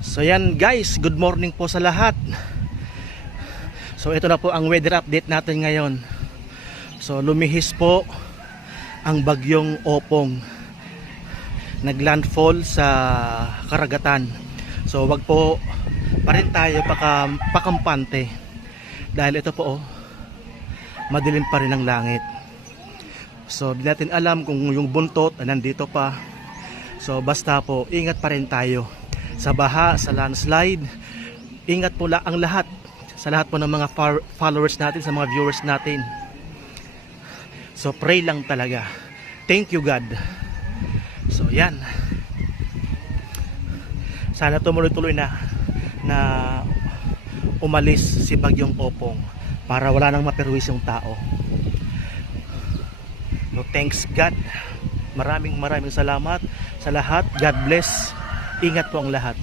So yan guys, good morning po sa lahat. So ito na po ang weather update natin ngayon. So lumihis po ang bagyong Opong. Naglandfall sa karagatan. So wag po pa rin tayo paka, pakampante. Dahil ito po oh, madilim pa rin ang langit. So di natin alam kung yung buntot ay nandito pa. So basta po, ingat pa rin tayo sa baha, sa landslide. Ingat po la ang lahat sa lahat po ng mga followers natin, sa mga viewers natin. So pray lang talaga. Thank you God. So yan. Sana tumuloy-tuloy na na umalis si Bagyong Opong para wala nang maperwis yung tao. No, thanks God. Maraming maraming salamat sa lahat. God bless. Ingat po ang lahat.